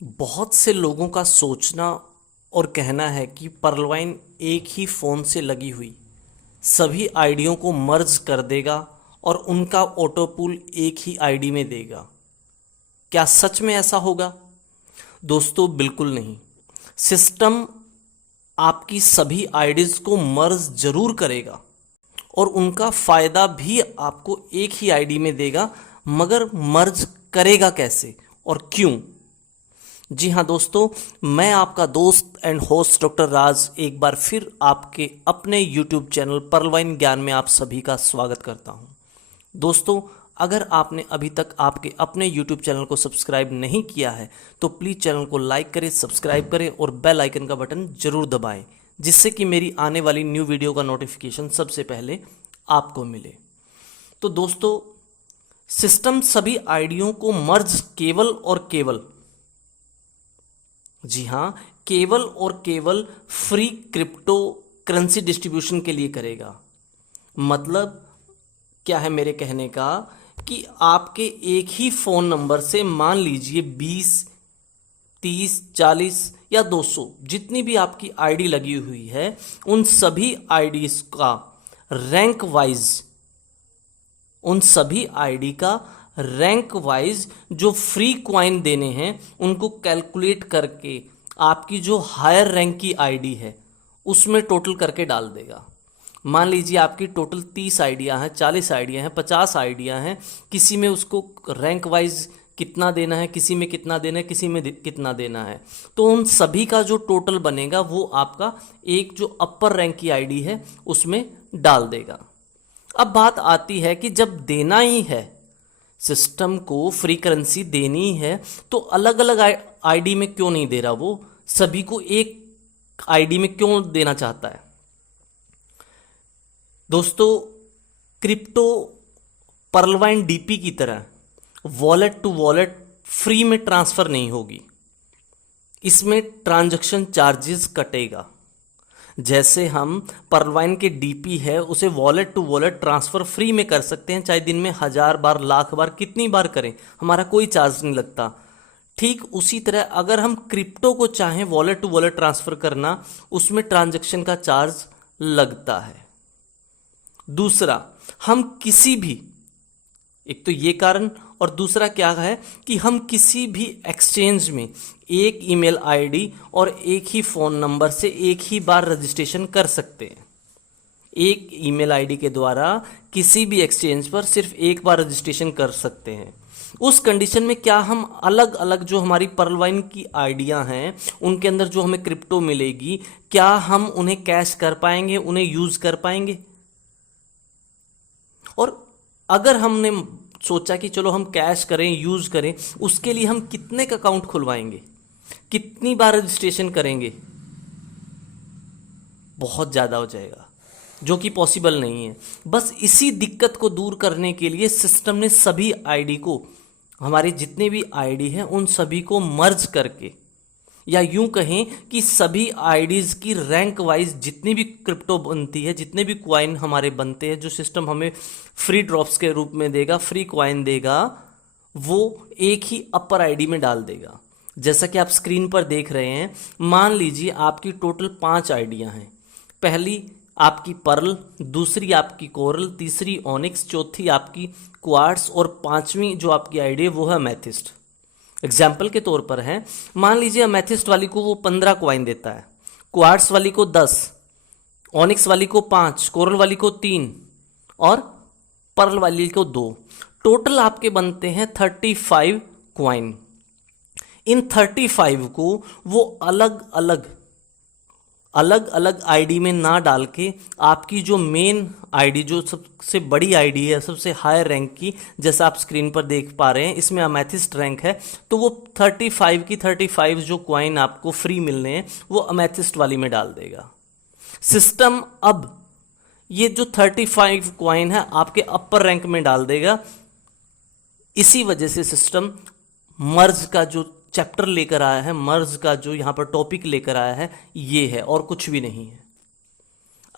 बहुत से लोगों का सोचना और कहना है कि पर्लवाइन एक ही फ़ोन से लगी हुई सभी आईडियों को मर्ज कर देगा और उनका ऑटो पूल एक ही आईडी में देगा। क्या सच में ऐसा होगा? दोस्तों, बिल्कुल नहीं। सिस्टम आपकी सभी आईडीज़ को मर्ज जरूर करेगा और उनका फ़ायदा भी आपको एक ही आईडी में देगा, मगर मर्ज करेगा कैसे और क्यों? जी हाँ दोस्तों, मैं आपका दोस्त एंड होस्ट डॉक्टर राज एक बार फिर आपके अपने यूट्यूब चैनल पर्लवाइन ज्ञान में आप सभी का स्वागत करता हूँ। दोस्तों, अगर आपने अभी तक आपके अपने यूट्यूब चैनल को सब्सक्राइब नहीं किया है तो प्लीज़ चैनल को लाइक करें, सब्सक्राइब करें और बेल आइकन का बटन ज़रूर दबाएं, जिससे कि मेरी आने वाली न्यू वीडियो का नोटिफिकेशन सबसे पहले आपको मिले। तो दोस्तों, सिस्टम सभी आईडियों को मर्ज केवल और केवल, जी हाँ, केवल और केवल फ्री क्रिप्टो करेंसी डिस्ट्रीब्यूशन के लिए करेगा। मतलब क्या है मेरे कहने का कि आपके एक ही फ़ोन नंबर से मान लीजिए 20, 30, 40 या 200 जितनी भी आपकी आईडी लगी हुई है, उन सभी आईडीज का रैंक वाइज, उन सभी आईडी का रैंक वाइज जो फ्री क्वाइन देने हैं उनको कैलकुलेट करके आपकी जो हायर रैंक की आईडी है उसमें टोटल करके डाल देगा। मान लीजिए आपकी टोटल 30 आइडिया हैं, 40 आइडिया हैं, 50 आइडिया हैं, किसी में उसको रैंक वाइज कितना देना है, किसी में कितना देना है, किसी में कितना देना है, तो उन सभी का जो टोटल बनेगा वो आपका एक जो अपर रैंक की आईडी है उसमें डाल देगा। अब बात आती है कि जब देना ही है, सिस्टम को फ्री करेंसी देनी है, तो अलग अलग आईडी में क्यों नहीं दे रहा? वो सभी को एक आईडी में क्यों देना चाहता है? दोस्तों, क्रिप्टो पर्लवाइन डीपी की तरह वॉलेट टू वॉलेट फ्री में ट्रांसफ़र नहीं होगी। इसमें ट्रांजैक्शन चार्जेस कटेगा। जैसे हम पर्लवाइन के डीपी है उसे wallet to wallet transfer free में कर सकते हैं, चाहे दिन में 1000 बार, लाख बार, कितनी बार करें, हमारा कोई चार्ज नहीं लगता। ठीक उसी तरह अगर हम क्रिप्टो को चाहें वॉलेट टू वॉलेट ट्रांसफ़र करना, उसमें ट्रांजैक्शन का चार्ज लगता है। दूसरा, हम किसी भी, एक तो ये कारण, और दूसरा क्या है कि हम किसी भी एक्सचेंज में एक ईमेल आईडी और एक ही फ़ोन नंबर से एक ही बार रजिस्ट्रेशन कर सकते हैं। एक ईमेल आईडी के द्वारा किसी भी एक्सचेंज पर सिर्फ एक बार रजिस्ट्रेशन कर सकते हैं। उस कंडीशन में क्या हम अलग अलग जो हमारी पर्लवाइन की आइडिया हैं उनके अंदर जो हमें क्रिप्टो मिलेगी, क्या हम उन्हें कैश कर पाएंगे, उन्हें यूज़ कर पाएंगे? और अगर हमने सोचा कि चलो हम कैश करें, यूज़ करें, उसके लिए हम कितने का अकाउंट खुलवाएंगे, कितनी बार रजिस्ट्रेशन करेंगे? बहुत ज़्यादा हो जाएगा, जो कि पॉसिबल नहीं है। बस इसी दिक्कत को दूर करने के लिए सिस्टम ने सभी आईडी को, हमारे जितने भी आईडी हैं उन सभी को मर्ज करके, या यूं कहें कि सभी आईडीज़ की रैंक वाइज जितनी भी क्रिप्टो बनती है, जितने भी क्वाइन हमारे बनते हैं, जो सिस्टम हमें फ्री ड्रॉप्स के रूप में देगा, फ्री क्वाइन देगा, वो एक ही अपर आईडी में डाल देगा। जैसा कि आप स्क्रीन पर देख रहे हैं, मान लीजिए आपकी टोटल 5 आइडियाँ हैं। पहली आपकी पर्ल, दूसरी आपकी कोरल, तीसरी ऑनिक्स, चौथी आपकी क्वार्ट्स और पांचवी जो आपकी आईडी है वो है अमेथिस्ट। एग्जाम्पल के तौर पर है, मान लीजिए अमेथिस्ट वाली को वो 15 क्वाइन देता है, क्वार्ट्स वाली को 10, ऑनिक्स वाली को 5, कोरल वाली को 3 और पर्ल वाली को 2। टोटल आपके बनते हैं 35 क्वाइन। इन 35 को वो अलग अलग आईडी में ना डाल के आपकी जो मेन आईडी, जो सबसे बड़ी आईडी है, सबसे हायर रैंक की, जैसा आप स्क्रीन पर देख पा रहे हैं, इसमें अमेथिस्ट रैंक है, तो वो 35 की 35 जो क्वाइन आपको फ्री मिलने हैं वो अमेथिस्ट वाली में डाल देगा सिस्टम। अब ये जो 35 क्वाइन है आपके अपर रैंक में डाल देगा। इसी वजह से सिस्टम मर्ज का जो चैप्टर लेकर आया है, मर्ज का जो यहाँ पर टॉपिक लेकर आया है, ये है और कुछ भी नहीं है।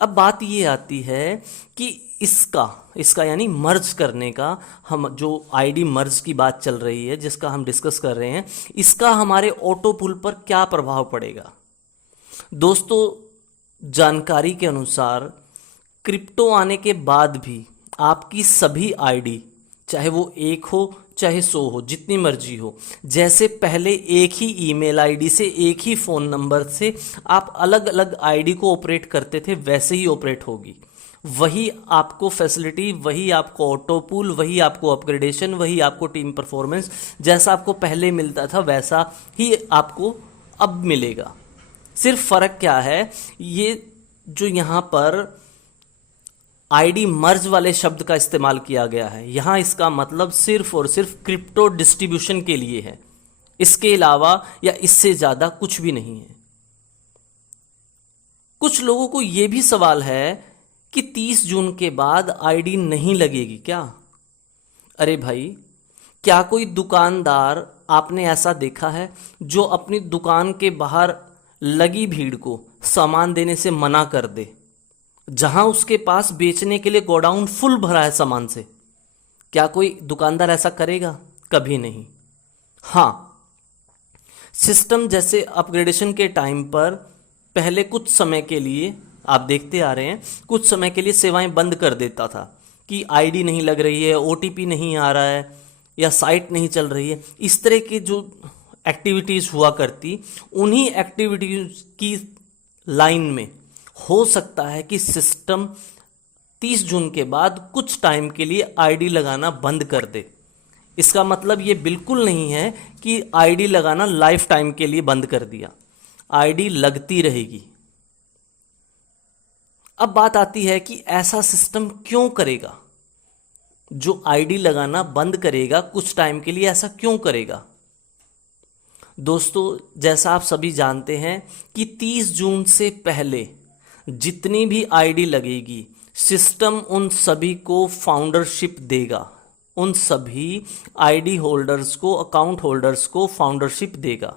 अब बात ये आती है कि इसका यानी मर्ज करने का, हम जो आईडी मर्ज की बात चल रही है जिसका हम डिस्कस कर रहे हैं, इसका हमारे ऑटो पुल पर क्या प्रभाव पड़ेगा। दोस्तों, जानकारी के अनुसार क्रिप्टो आने के बाद भी आपकी सभी आईडी, चाहे वो 1 हो चाहे 100 हो, जितनी मर्जी हो, जैसे पहले एक ही ईमेल आईडी से, एक ही फ़ोन नंबर से आप अलग अलग आईडी को ऑपरेट करते थे, वैसे ही ऑपरेट होगी। वही आपको फैसिलिटी, वही आपको ऑटो पूल, वही आपको अपग्रेडेशन, वही आपको टीम परफॉर्मेंस, जैसा आपको पहले मिलता था वैसा ही आपको अब मिलेगा। सिर्फ फ़र्क क्या है, ये जो यहाँ पर आईडी मर्ज वाले शब्द का इस्तेमाल किया गया है, यहाँ इसका मतलब सिर्फ और सिर्फ क्रिप्टो डिस्ट्रीब्यूशन के लिए है, इसके अलावा या इससे ज़्यादा कुछ भी नहीं है। कुछ लोगों को यह भी सवाल है कि 30 जून के बाद आईडी नहीं लगेगी क्या। अरे भाई, क्या कोई दुकानदार आपने ऐसा देखा है जो अपनी दुकान के बाहर लगी भीड़ को सामान देने से मना कर दे, जहां उसके पास बेचने के लिए गोडाउन फुल भरा है सामान से? क्या कोई दुकानदार ऐसा करेगा? कभी नहीं। हाँ, सिस्टम जैसे अपग्रेडेशन के टाइम पर पहले कुछ समय के लिए, आप देखते आ रहे हैं, कुछ समय के लिए सेवाएं बंद कर देता था कि आईडी नहीं लग रही है, ओटीपी नहीं आ रहा है, या साइट नहीं चल रही है। इस तरह की जो एक्टिविटीज़ हुआ करती, उन्हीं एक्टिविटीज़ की लाइन में हो सकता है कि सिस्टम 30 जून के बाद कुछ टाइम के लिए आईडी लगाना बंद कर दे। इसका मतलब ये बिल्कुल नहीं है कि आईडी लगाना लाइफ टाइम के लिए बंद कर दिया, आईडी लगती रहेगी। अब बात आती है कि ऐसा सिस्टम क्यों करेगा, जो आईडी लगाना बंद करेगा कुछ टाइम के लिए, ऐसा क्यों करेगा? दोस्तों, जैसा आप सभी जानते हैं कि 30 जून से पहले जितनी भी आईडी लगेगी, सिस्टम उन सभी को फाउंडरशिप देगा, उन सभी आईडी होल्डर्स को, अकाउंट होल्डर्स को फाउंडरशिप देगा,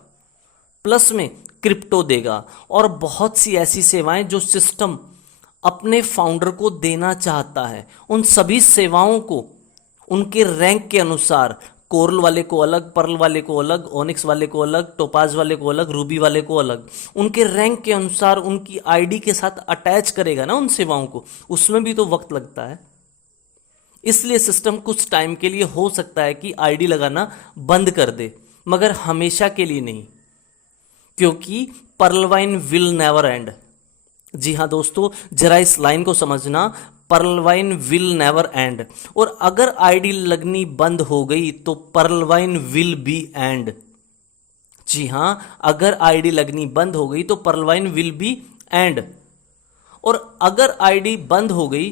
प्लस में क्रिप्टो देगा और बहुत सी ऐसी सेवाएं जो सिस्टम अपने फाउंडर को देना चाहता है, उन सभी सेवाओं को उनके रैंक के अनुसार, कोरल वाले को अलग, पर्ल वाले को अलग, ओनिक्स वाले को अलग, टोपाज वाले को अलग, रूबी वाले को अलग, उनके रैंक के अनुसार उनकी आईडी के साथ अटैच करेगा ना उन सेवाओं को। उसमें भी तो वक्त लगता है। इसलिए सिस्टम कुछ टाइम के लिए हो सकता है कि आईडी लगाना बंद कर दे, मगर हमेशा के लिए नहीं, क्योंकि पर्लवाइन विल नेवर एंड। जी हाँ दोस्तों, जरा इस लाइन को समझना, पर्लवाइन विल नेवर एंड। और अगर आईडी लगनी बंद हो गई तो पर्लवाइन विल बी एंड। जी हाँ, अगर आईडी लगनी बंद हो गई तो पर्लवाइन विल बी एंड। और अगर आईडी बंद हो गई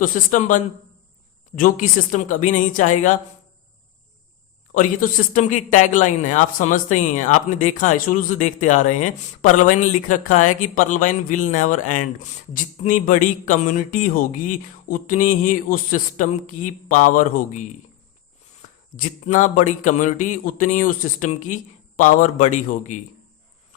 तो सिस्टम बंद, जो कि सिस्टम कभी नहीं चाहेगा। और ये तो सिस्टम की टैगलाइन है, आप समझते ही हैं, आपने देखा है, शुरू से देखते आ रहे हैं। पर्लवाइन ने लिख रखा है कि पर्लवाइन विल नेवर एंड। जितनी बड़ी कम्युनिटी होगी उतनी ही उस सिस्टम की पावर होगी। जितना बड़ी कम्युनिटी उतनी ही उस सिस्टम की पावर बड़ी होगी।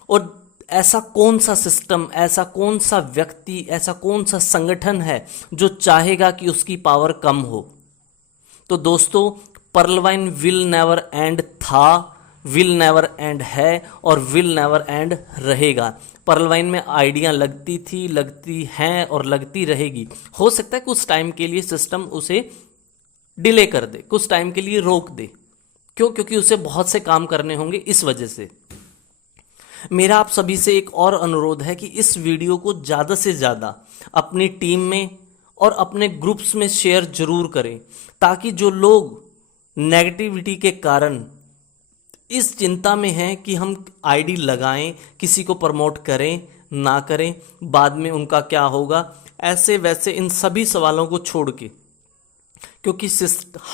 और ऐसा कौन सा सिस्टम, ऐसा कौन सा व्यक्ति, ऐसा कौन सा संगठन है जो चाहेगा कि उसकी पावर कम हो? तो दोस्तों, पर्लवाइन विल नेवर एंड था, विल नेवर एंड है और विल नेवर एंड रहेगा। पर्लवाइन में आइडिया लगती थी, लगती हैं और लगती रहेगी। हो सकता है कुछ टाइम के लिए सिस्टम उसे डिले कर दे, कुछ टाइम के लिए रोक दे। क्यों? क्योंकि उसे बहुत से काम करने होंगे। इस वजह से मेरा आप सभी से एक और अनुरोध है कि इस वीडियो को ज़्यादा से ज़्यादा अपनी टीम में और अपने ग्रुप्स में शेयर जरूर करें, ताकि जो लोग नेगेटिविटी के कारण इस चिंता में हैं कि हम आईडी लगाएं, किसी को प्रमोट करें ना करें, बाद में उनका क्या होगा, ऐसे वैसे इन सभी सवालों को छोड़ के, क्योंकि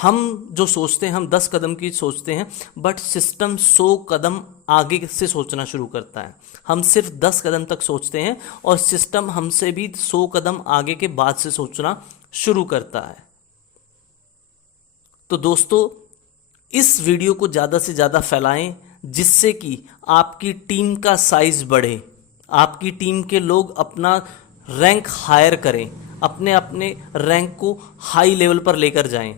हम जो सोचते हैं, हम 10 कदम की सोचते हैं, बट सिस्टम 100 कदम आगे से सोचना शुरू करता है। हम सिर्फ 10 कदम तक सोचते हैं और सिस्टम हमसे भी 100 कदम आगे के बाद से सोचना शुरू करता है। तो दोस्तों, इस वीडियो को ज़्यादा से ज़्यादा फैलाएं, जिससे कि आपकी टीम का साइज बढ़े, आपकी टीम के लोग अपना रैंक हायर करें, अपने अपने रैंक को हाई लेवल पर लेकर जाएं,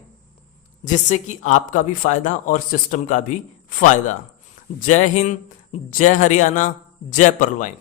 जिससे कि आपका भी फायदा और सिस्टम का भी फायदा। जय हिंद, जय हरियाणा, जय परलवाइन।